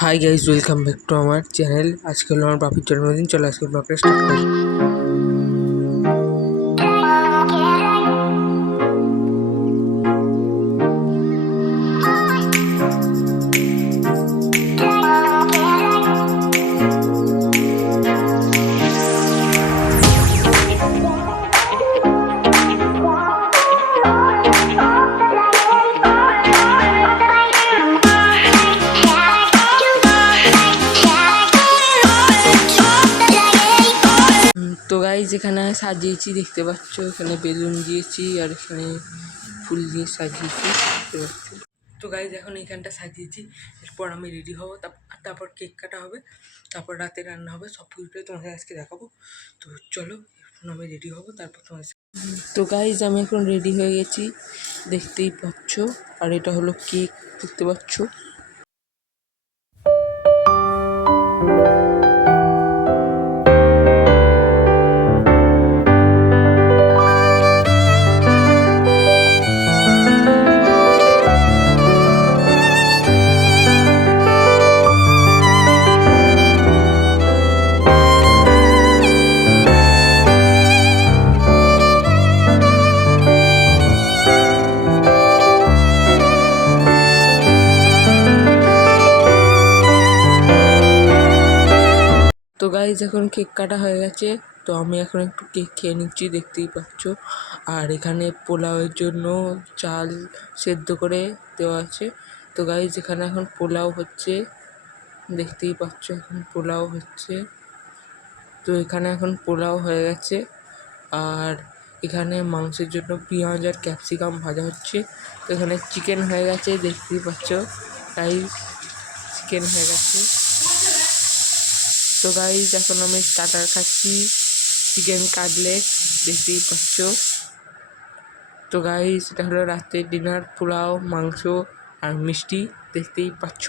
Hi guys welcome back to আমার channel আজকে হলো আমার বাপির জন্মদিন, চলো আজকে ব্লগটা স্টার্ট করি। তো গাইজ এখানে সাজিয়েছি, দেখতে পাচ্ছ। এখানে বেলুন দিয়েছি আর এখানে ফুল দিয়ে সাজিয়েছি, দেখতে পাচ্ছ। তো গাইজ এখন এইখানটা সাজিয়েছি। এরপর আমি রেডি হব। তারপর কেক কাটা হবে। তারপর রাতে রান্না হবে। সব কিছুটাই তোমাদের আজকে দেখাবো। তো চলো, এখন আমি রেডি হব। তারপর তোমাদের তো গাইজ আমি এখন রেডি হয়ে গেছি। দেখতেই পাচ্ছ। আর এটা হলো কেক দেখতে পাচ্ছ। তো গাইজ এখন কেক কাটা হয়ে গেছে। তো আমি এখন একটু কেক খেয়ে নিচ্ছি, দেখতেই পাচ্ছ। আর এখানে পোলাওয়ের জন্য চাল সেদ্ধ করে দেওয়া আছে। তো গাইজ এখানে এখন পোলাও হচ্ছে। দেখতেই পাচ্ছ, এখন পোলাও হচ্ছে। তো এখানে এখন পোলাও হয়ে গেছে। আর এখানে মাংসের জন্য পেঁয়াজ আর ক্যাপসিকাম ভাজা হচ্ছে। তো এখানে চিকেন হয়ে গেছে, দেখতেই পাচ্ছ। গাইজ চিকেন হয়ে গেছে। তো গাইজ এখন আমি স্টার্টার খাচ্ছি। চিকেন কাটলেট দেখতেই পাচ্ছ। তো গাইজ এটা হলো রাত্রের ডিনার পোলাও, মাংস আর মিষ্টি, দেখতেই পাচ্ছ।